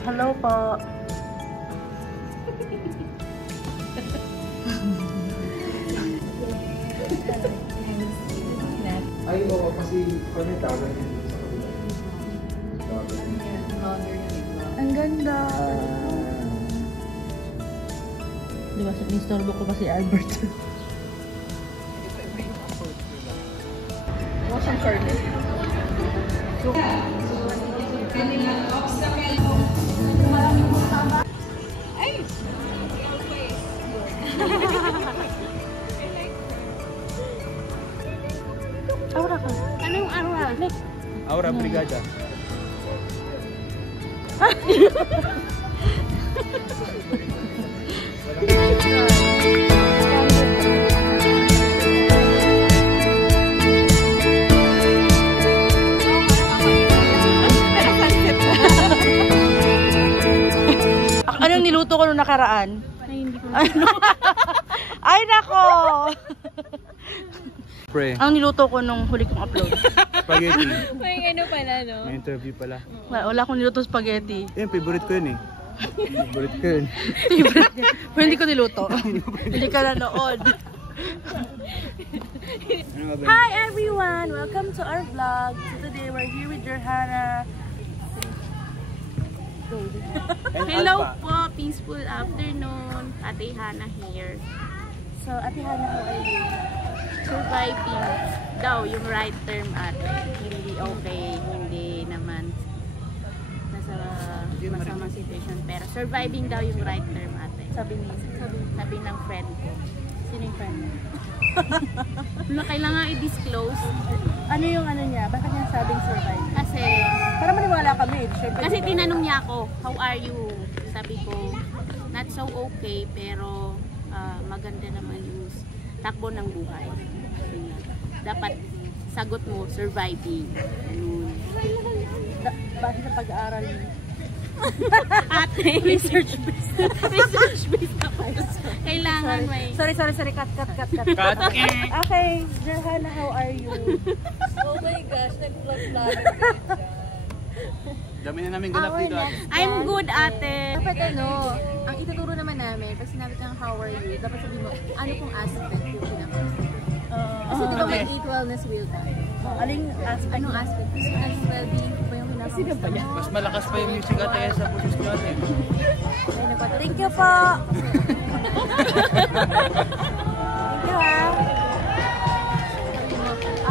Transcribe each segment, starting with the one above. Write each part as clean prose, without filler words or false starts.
Hello po. Ay, oo, kasi kami tawag din sa kabila. Ang ganda. Diba, nistorbo ko pa si Albert. Wash ang curly. Ay! Aura ka. Anong aura? Aura Brigada. Anong niluto ko nung nakaraan? Ay, hindi ko. Ay, nako! Pre. Anong niluto ko nung huli kong upload? Spaghetti. May ano pala, no? May interview pala. Wala akong niluto spaghetti. Favorite ko yun eh. Favorite ko yun. Favorite niya. Pero hindi ko niluto. Hindi ka nanood. Hi everyone! Welcome to our vlog. So today we're here with Johanna. Hello po, peaceful afternoon. Ate Hana here. So Ate Hana, how are you? Surviving daw yung right term ate. Hindi okay, hindi naman nasa masamang situation. Pero surviving daw yung right term ate. Sabi ng friend ko. Sino yung friend mo? Wala kailangan i-disclose. Ano yung ano niya? Bakit niya sabing survive? Kasi Para maniwala kami. Siyempre, Kasi tinanong niya ako, how are you? Sabi ko, not so okay, pero maganda naman yung takbo ng buhay. Dapat sagot mo, surviving. Base sa pag-aaral niyo. Ate, research based. Research based na pa. Kailangan may... Sorry. Cut. Okay, Johanna, how are you? Oh my gosh, nag-vlog-vlog. Dami na namin ganap dito. I'm good, ate. Dapat ano, ang ituturo naman namin, pag sinabi kang how are you, dapat sabihin mo, ano pong aspect yung pinaka-aspect. Kasi di ba may eat wellness wheel tayo? Aling aspect? Anong aspect? Physical well-being po yung pinaka-aspect. Mas malakas pa yung music ate sa pusos ko ate. Thank you po! Thank you ha!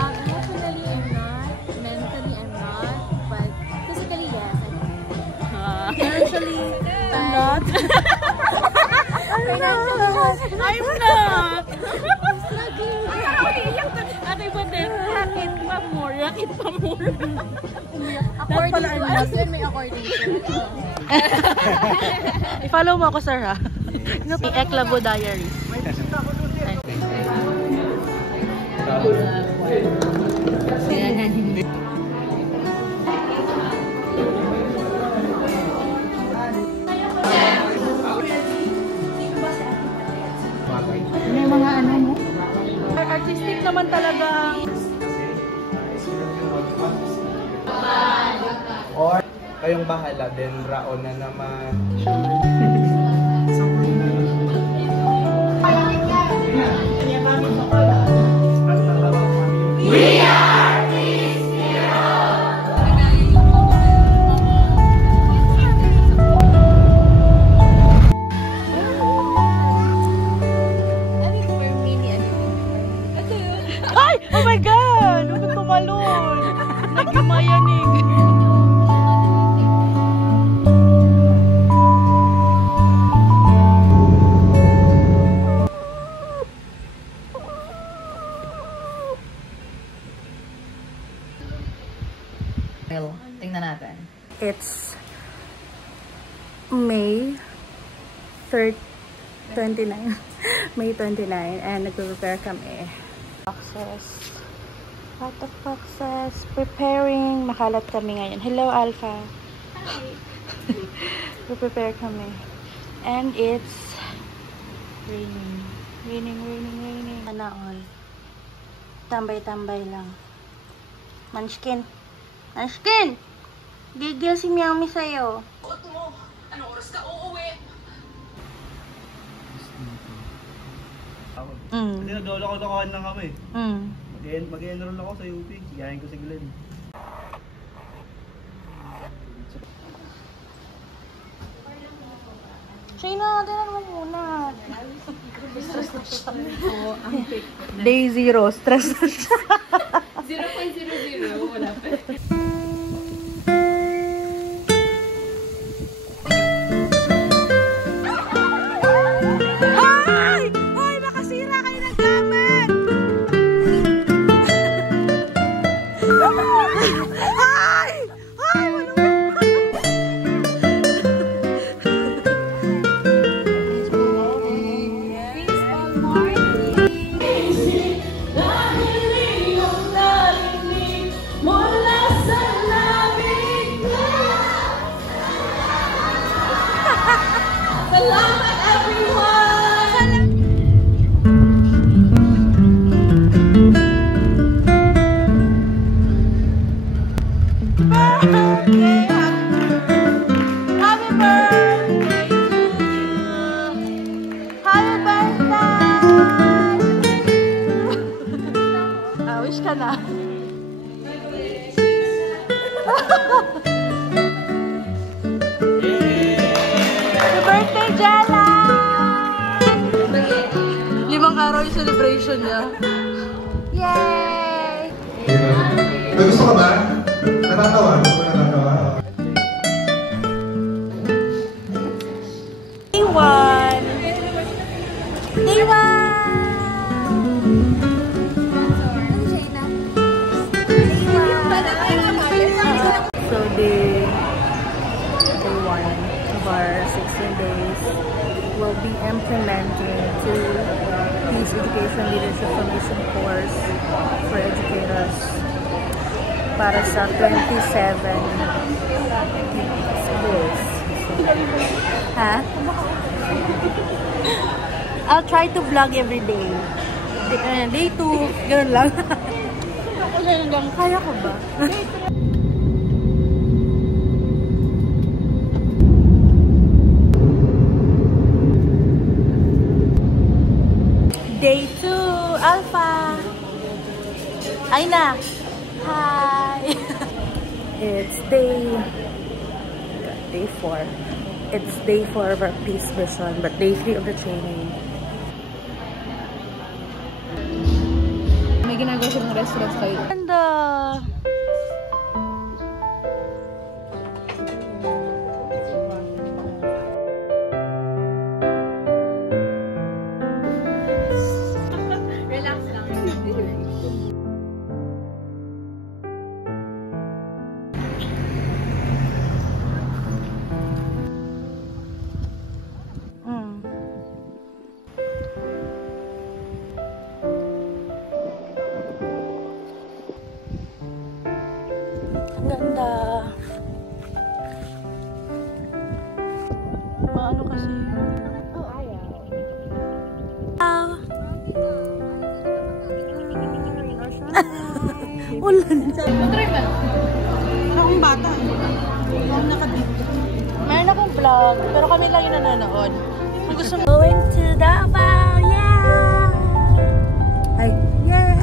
Emotionally I'm not, mentally I'm not, but physically yes, I'm not. Financially, I'm not. I'm not. Ate, but then, rakit pa more. According to us, yun may according to. I-follow mo ako, sir, ha? Eklabo Diaries. May mga ano mo? Artistic naman talaga. Or kayong bahala, then raon na naman. We are these heroes! Ay! Oh my God! Huwag tumalon! Nagmayanig! Tingnan natin. It's May 29. May 29 and nagpe-prepare kami. Boxes. Lot of boxes. Preparing. Makalat kami ngayon. Hello, Alpha. Prepare kami. And it's raining. Raining. Sana all. Tambay-tambay lang. Munchkin! Gigil si Meowmy sa'yo. ako. Mm. Kasi nagdolo-lokohan lang kami. Mm. Mag-enroll ako sa UP. Sigahin ko si Glenn. Shayna, tinan mo muna. Stress na siya. Day 0, stress na siya. 0.00, wala pa. Hoy! Hoy! Makasira kayo ng gamit! Hoy! Hoy! Wish ka na. Happy birthday, Jella! 5 araw yung celebration niya. Yay! May gusto ka ba? Natatawa? Gusto mo natatawa? Day 1! Day 1! So day 1 of our 16 days will be implementing two Peace Education Leadership Foundation course for educators para sa 27 days. Ha? I'll try to vlog every day. Day 2, gano'n lang. Kaya ko ba? Day 2, Alpha. Aina. Hi. It's day 4. It's day 4 of our peace mission, but day 3 of the training. May ginagawa siya ng restaurants kayo. Ganda. Relax lang. Ganda. Paano kasi? Ulan. Akong bata. Akong nakadito. Meron akong vlog, pero kami lang yung nanonood. Kung gusto mo, going to Davao, yeah! Ay, yeah!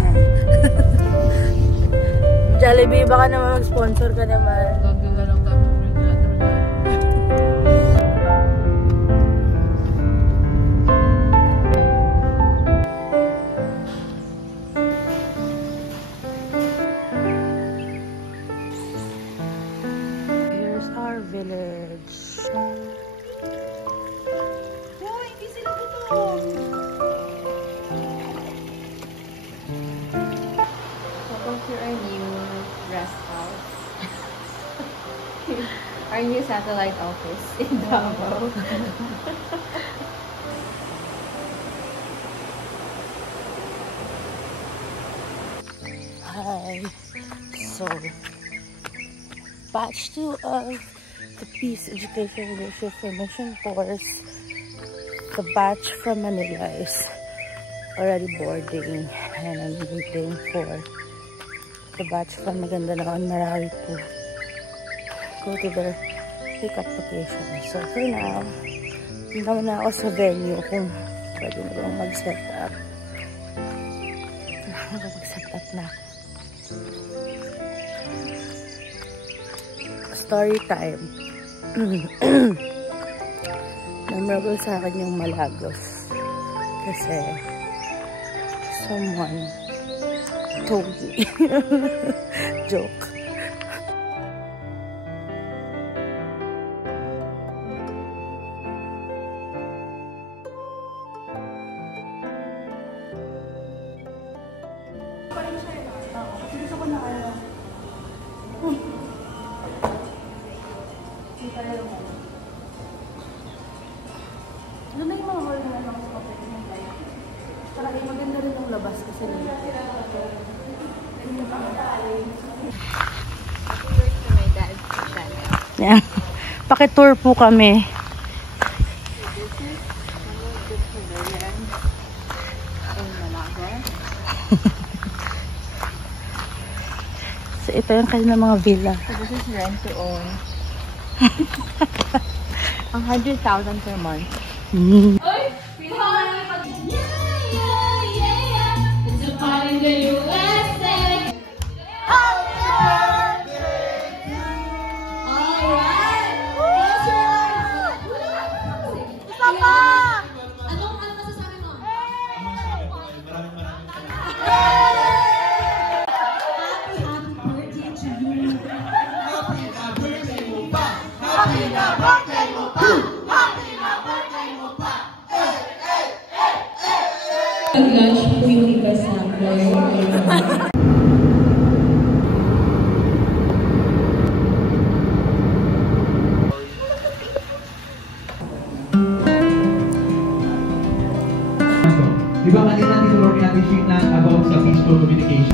Jollibee, baka naman mag-sponsor ka naman. Gagawa lang tayo. Here's our village. Oh, hindi sila gutom. Welcome to our new rest house. Our new satellite office in Davao. Hi. So, batch 2 of the Peace Education Leadership Formation course. The batch from Manila is already boarding and I'm waiting for the batch from Maguindanao and Marawi to go to their pick-up location. So for now, hindi na ako sa venue kung pwede na bang mag-set up. na. Story time. Memorable sa akin yung Malagos. Kasi someone told me. Joke. Doon na yung mga hall na lang sa kapatid ng light. Para ay maganda rin yung labas kasi Yeah. Paki-tour po kami. So, ito yung kanilang mga villa. So this is rent to own. Ang 100,000 per month. Mm. Pag-lunch po yung iba sa Di ba kanina tinuro ni Ate Sheena about sa peaceful communication?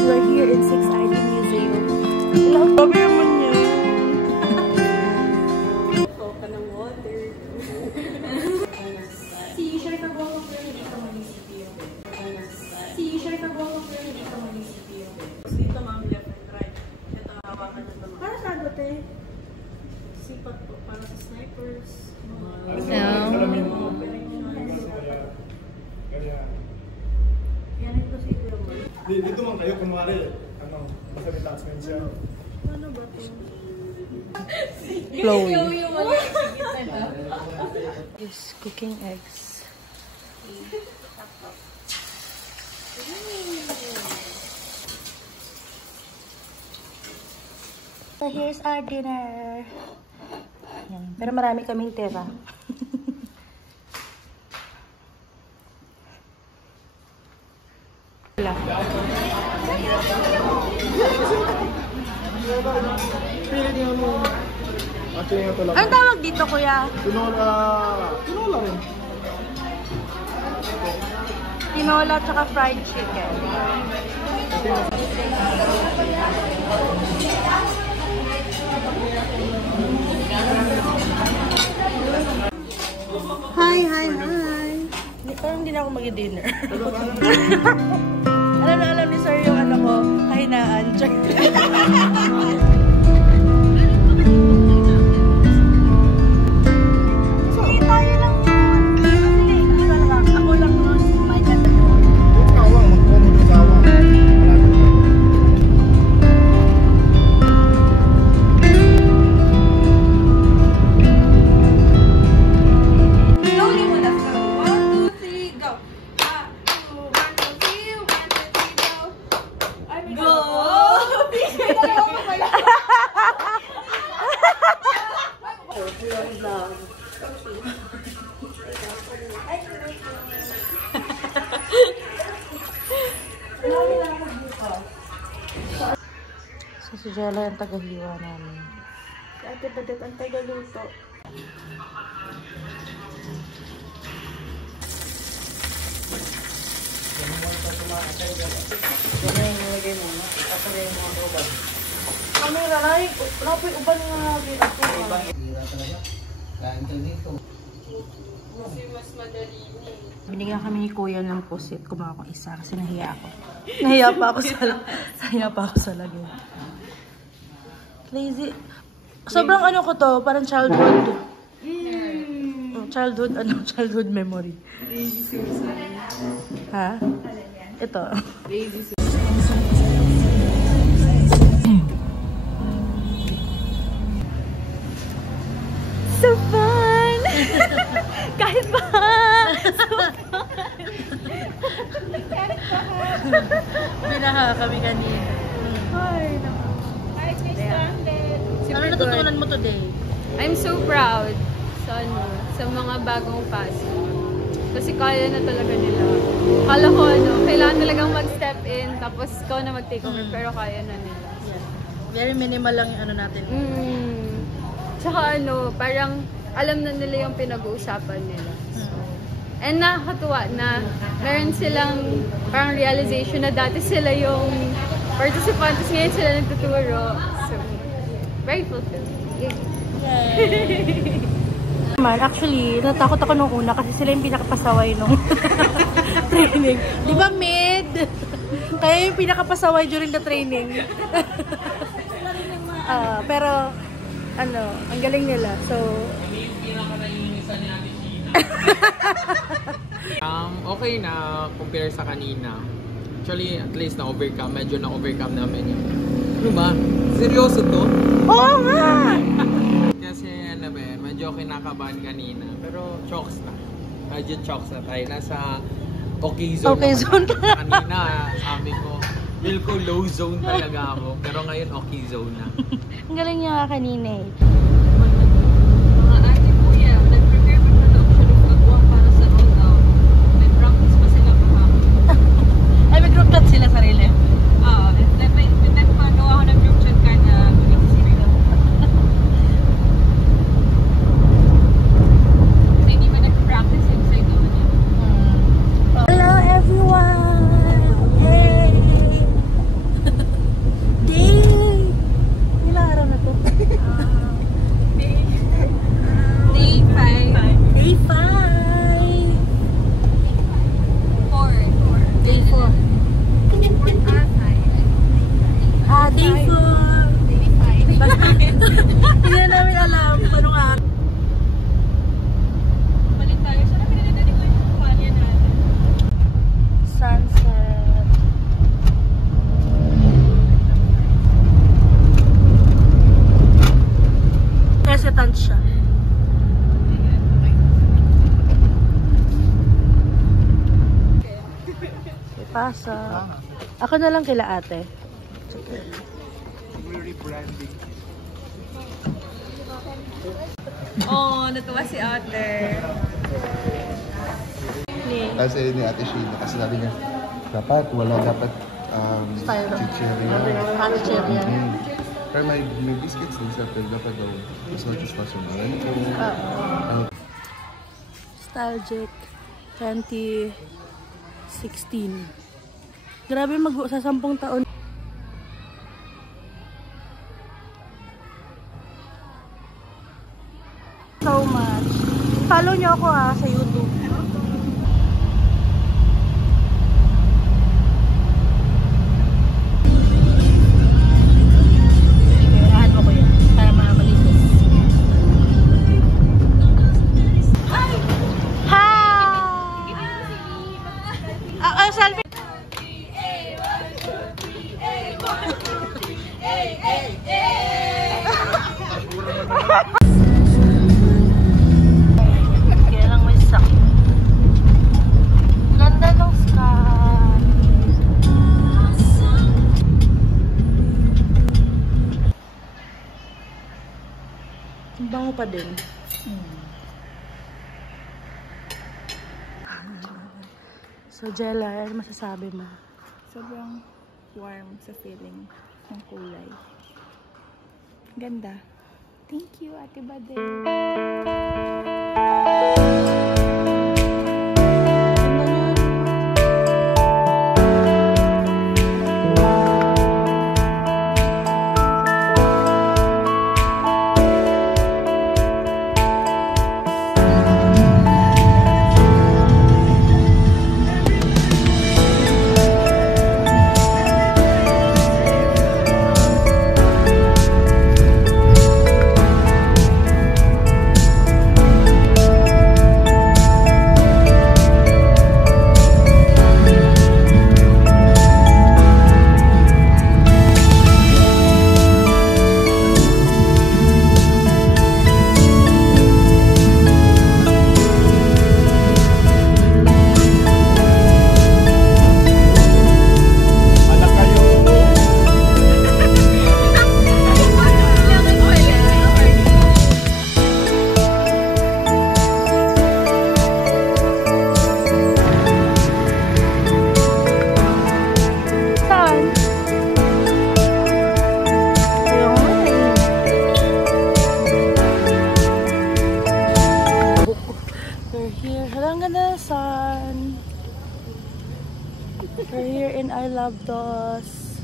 We're here in 6ID Museum. Hello, sabi naman niya. Ka ng water. Seashore ka ba ako pero hindi ka munisipyo? Seashore ka ba ako pero hindi ka munisipyo? Dito ma'am, left and right. Ito hawakan nyo naman. Para saan ba te? Sipat po. Para sa snipers. Yan ito si Roman. Dito man kayo, kunwari, basta may attachment siya. Ano ba ito? Chloe is cooking eggs. So here's our dinner. Yan. Pero marami kaming tira. Anong tawag dito, kuya? Tinola rin. Tinola tsaka fried chicken. Hi! Parang hindi na ako mag-dinner. alam ni sir yung ano ko, kahinaan. So, si Jella yung tagahiwa namin. Si Ate Badet ang tagaluto. Ano yung lalay? Wala po yung uban nga ginagawa. Kasi mas madali ni. Binigyan kami ni Kuya ng pusit. Kumawa ko isa kasi nahiya ako. Nahiya pa ako sa lagay. Lazy. Sobrang ano ko to, parang childhood. Childhood memory. Lazy Susan. Ha? Ito. Lazy Susan. So fun! Kahit ba? Binaha kami kanina. Hi, Miss Stranded. Ano natutunan mo today? I'm so proud sa mga bagong pasok. Kasi kaya na talaga nila. Kala ko kailangan talagang mag-step in tapos ikaw na mag-take over pero kaya na nila. Yeah. Very minimal lang yung ano natin. Tsaka parang alam na nila yung pinag-uusapan nila. And nakakatuwa na meron silang parang realization na dati sila yung participants, ngayon sila nagtuturo. So, very fulfilling. Actually, natakot ako nung una kasi sila yung pinakapasaway nung training. Di ba, Med? Kaya yung pinakapasaway during the training. Pero, ang galing nila. So, okay na compare sa kanina. Actually, at least medyo na-overcome namin yun. Ano ba? Seryoso to? Oo nga! Kasi medyo kinakabahan kanina. Pero chokes na. Medyo chokes na tayo. Nasa okay zone. Okay zone ka. Kanina, sabi ko, feel ko low zone talaga ako. Pero ngayon, okay zone na. Ang galing niya nga kanina eh. Mga ate kuya, nag-prepare pa production ng pagbuwang para sa rollout. May practice pa sila kahapon. Ay, may group chat sila sarili. Then paano ako ng group chat ka na mag-experience. Kasi hindi ba nag-practice inside doon eh. Hello everyone! Hey! Day! Ilang araw na to? Day 5. Day 5! 4. Day 4. Day 4! Hindi na namin alam kung anong araw. Palit tayo. Saan namin nalagay ko yung kumpanya natin? Sunset. Hesitant siya. Ipasa. Ako na lang kila ate. Rebranding. Natuwa si ate. Kasi ni Ate Sheena, kasi sabi niya, dapat Style. chichirya. Chichirya. Pero may biscuits din sa pero dapat daw as much as possible. Nostalgic 2016. Grabe sa 10 taon. So much. Follow niyo ako sa YouTube. Ahan mo ko yan para malinis. Hi! Selfie! Kaya lang may sakit. Ganda ng sky. Ang bango pa din. So, Jella, ano masasabi mo? Sobrang warm sa feeling ng kulay. Ganda. Thank you, Ate Bade. in the sun. We're here in I Love Dos.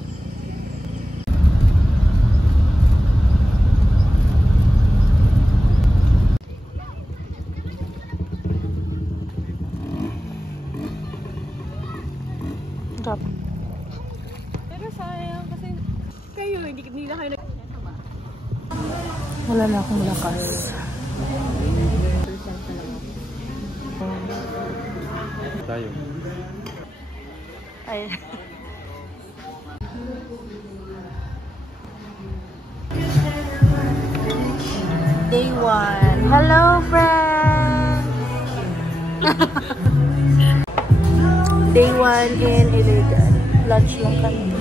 Drop. Pero sayang kasi kayo, hindi na kayo Wala na akong lakas. Tayo. Ay. Day 1. Hello, friend! Day 1 in Iligan. Lunch lang kami.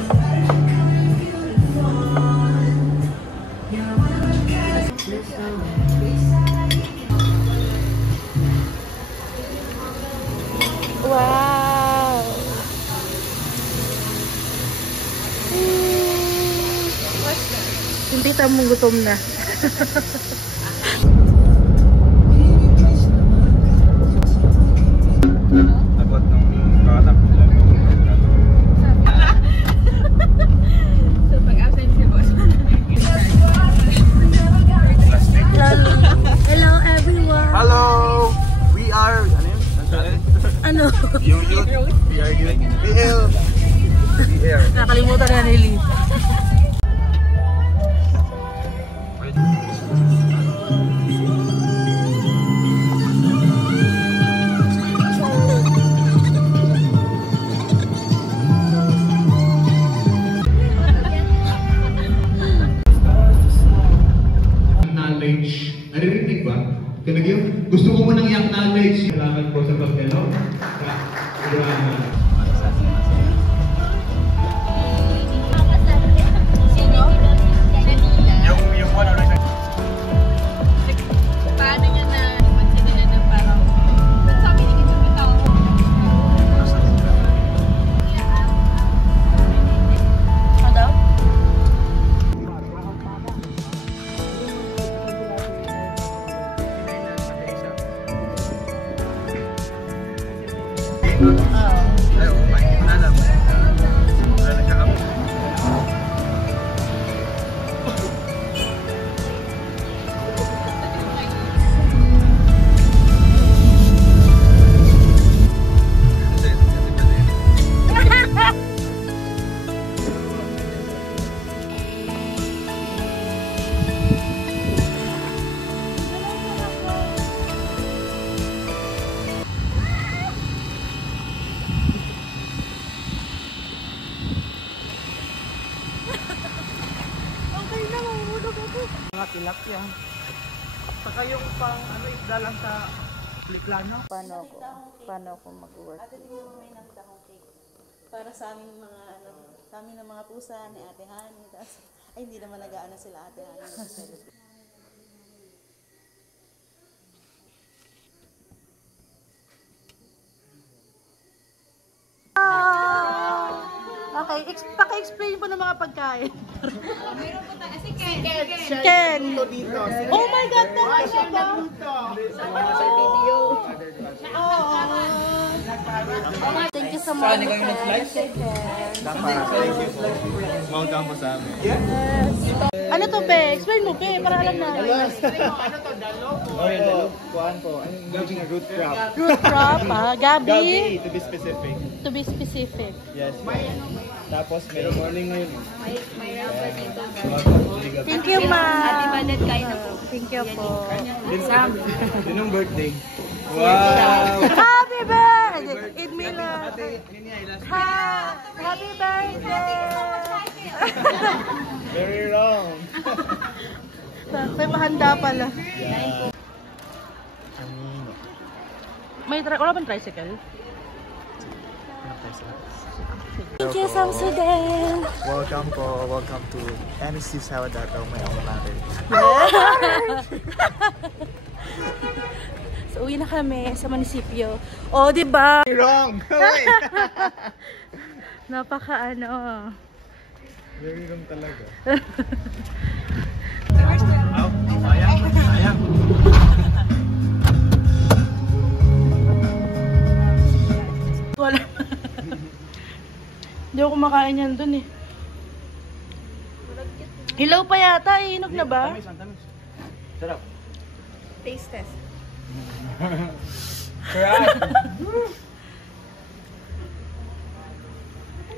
Wow! Yung tita mong gutom na. Abot ng kanak nila. So, pag-absent si boss. Hello, everyone! Hello! We are... Ano? We are good. BL. Nakalimutan na ni Lee. Acknowledge. Naririnig ba? Talaga yun? Gusto ko munang i-acknowledge. Salamat po sa pag-hello. Yung one or Paano niya na magsin nila ng parang ba't sa amin hindi kumitaw ako? Ano daw? mga tilapia. Saka yung pang ano, isda lang sa plano. Paano ako mag-work? para sa aming mga ano, sa amin ng mga pusa ni Ate Hani. Ay, hindi naman nag-aano sila Ate Hani. Okay, paki-explain po ng mga pagkain. Mayroon po tayo. Si Ken. Ken! Oh my God! Tama siya ba? Sa video. Thank you so much. Welcome po sa amin. Ano to, Pe? Explain mo, Pe, para alam na. Ano to, dalok? Oh, yung dalok. Kuhaan po. Gabing a root crop. Root crop, ha? Gabi? Gabi, to be specific. To be specific. Yes. Tapos, may morning ngayon. May rapper dito. Thank you, ma. Ate Badet, kain na po. Thank you po. Sam. Yun ang birthday. Wow! Happy birthday! Eid Milad. Happy birthday! Very wrong. May pahanda pala. Wala bang tricycle? Thank you, Samsudin! Welcome po. Welcome to NSC Sawadataw, may ako natin. So, uwi na kami sa munisipyo. Oh, diba? Wrong! Napaka ano. Very wrong talaga. Sayang. kumakain yan dun eh. Hilaw pa yata eh. Hinog na ba? Tamis, ang tamis. Sarap. Taste test. Sarap.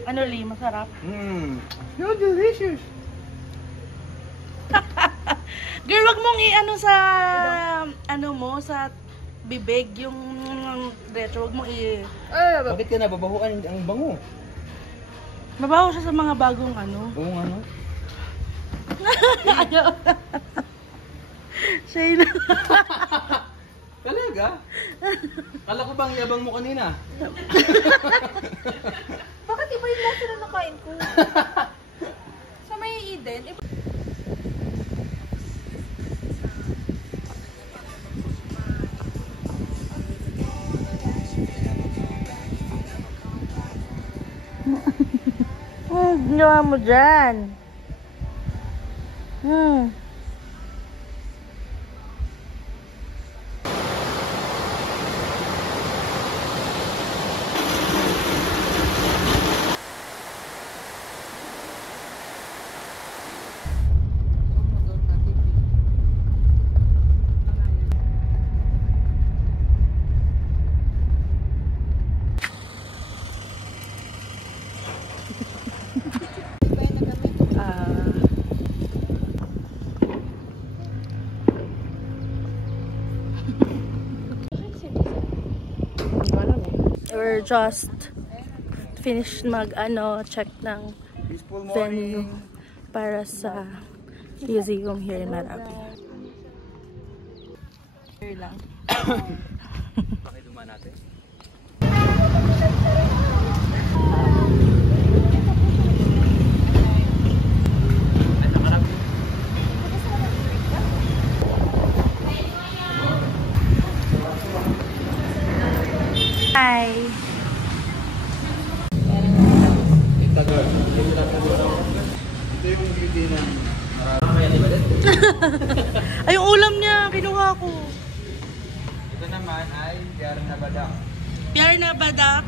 Ano Lee? Masarap? So delicious. Girl, wag mong i-ano sa ano mo, sa bibig yung retro. Wag mong i... Bakit ka nababahuan ang bango? Mabaho siya sa mga bagong ano. Oo nga no? Ayaw. Siya na. Talaga? Kala ko bang yabang mo kanina? Bakit iba yung lasa na nakain ko? Sa may Eden, Ginawa mo dyan. We're just finished check ng venue para sa museum here in Marawi. Here lang. Pakiduma natin. Hi! Ito yung ingredients ng Ay, yung ulam niya, kinuha ko. Ito naman ay piyar na badak. Piyar na badak.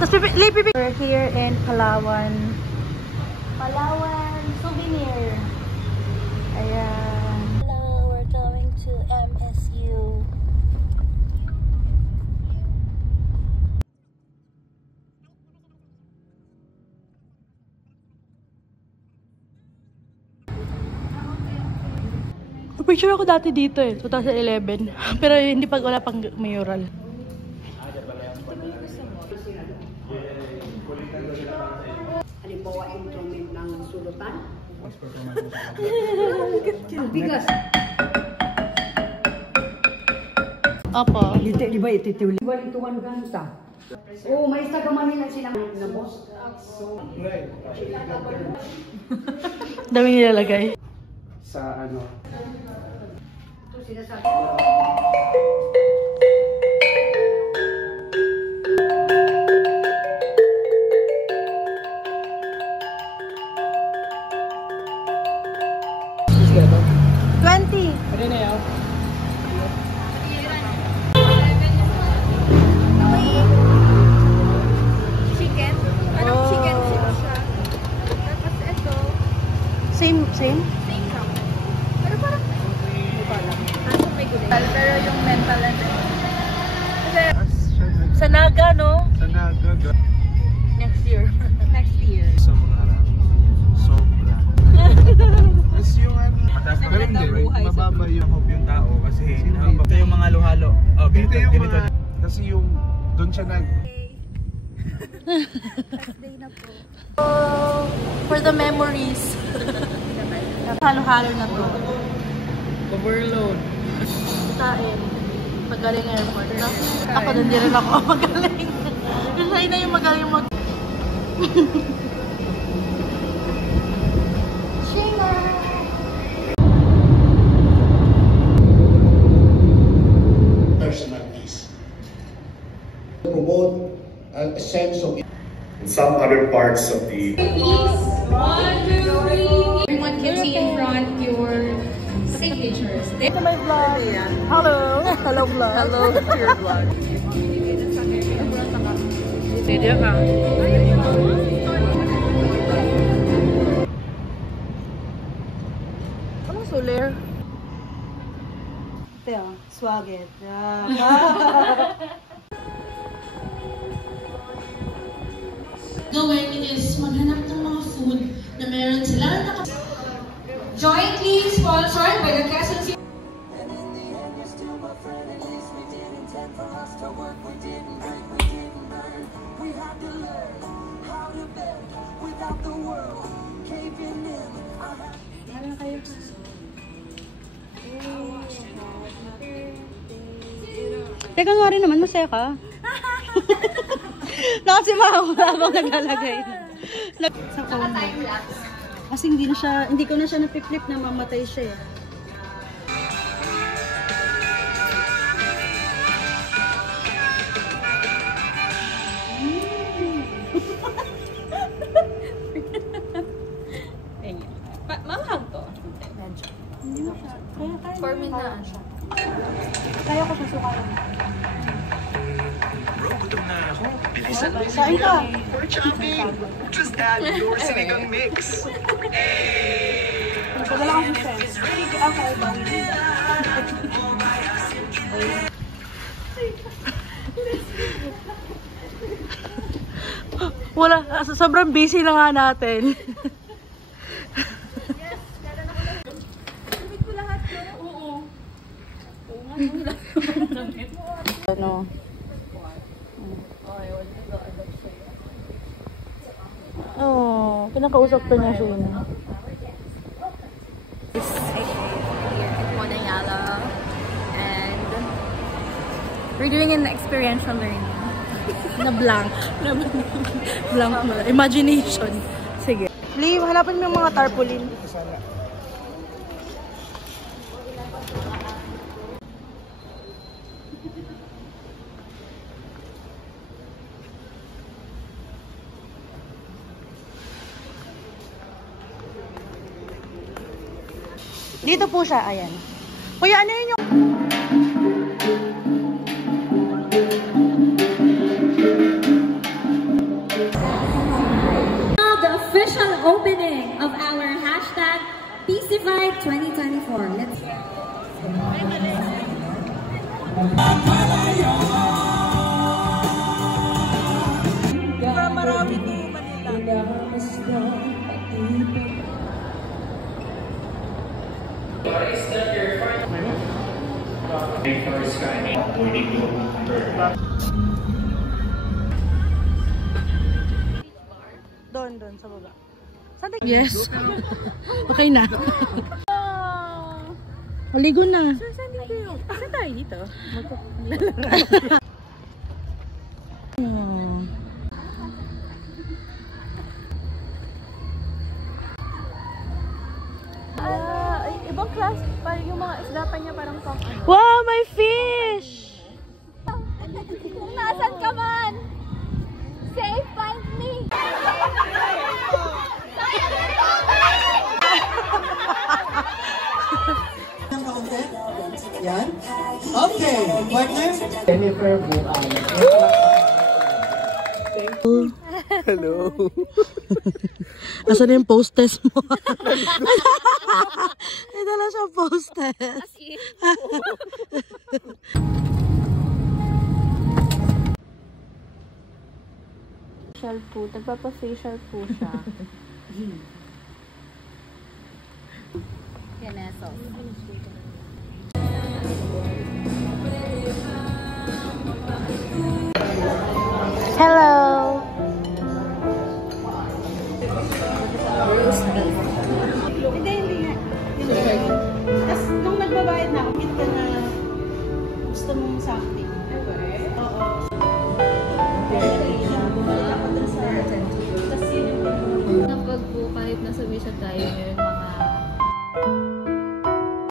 We're here in Palawan. Palawan souvenir. Ayan. Hello, we're going to MSU. Picture ako dati dito eh, 2011. Pero hindi pa wala pang mayoral. Halimbawa, instrument ng sulutan. Bigas. Opo. Di ba ititiwali? Walituan gansa. Oo, may isa ka Manila sila na boss. Dami nilalagay. Sa ano? Ito sinasabi. Same? Same lang. Pero parang hindi pa lang. May gulay. Pero yung mental and kasi sa Naga, no? Sa Naga. Next year. next year. Sa mga harap. Sobra. Kasi yung ano, pero hindi, mababa yung tao kasi Ito yung mga halo-halo. Oh, ganito. kasi yung doon siya Day na po. For the memories. Halo-halo na to. Overload. Kain. Magaling airport. No? Ako hindi rin ako magaling. Kasi na yung magaling mag... Personalities. Promote a sense of in some other parts of the Everyone can see in front your signatures. Ito my vlog. Hello. Hello vlog. Hello to your vlog. Video ka. Anong sulir? Ito yung swagget. Gawin is maghanap ng mga food na meron sila jointly sponsored by the Quezon City. Teka nga rin naman, masaya ka. Nakasimahan ko na habang naglalagay. Sa time-lapse. Kasi hindi ko na siya napip-flip na mamatay siya eh. Manghang to. Hindi mo siya. For me na siya. Kaya ko siya sukalan. Bro, gutom na ako. Bilisan mo. Kain ka. For chopping. Just add your sinigang mix. Wala kang sense. Sige, ako. Wala. Sobrang busy na nga natin. Ano? Oh, pinakausap to niya siya yun. And we're doing an experiential learning. Na blank. Blank mo. Imagination. Sige. Lee, hanapan mo yung mga tarpaulin. Dito po siya, ayan. Kuya, ano yun yung... The official opening of our hashtag PCVibe 2024. Let's marami to Manila. Doon sa baba. Yes. Okay na. Maligo na. Saan dito? Saan tayo dito? Ibang class pa yung mga isda pa niya parang pang ano. Wow, may fish! Kung nasan ka man, safe find me! Yan. Okay, partner. Jennifer Buan. Hello. Asan yung post-test mo? May dala siya post-test. Facial po. Nagpapa-facial po siya. Ganeso. Hello! Hindi nga. Tapos nung nagbabayad na ako, hit ka na gusto mong something. Oo. Bumalik ako dun sa... Tapos yun yung... Kapag po kahit nasa mission tayo,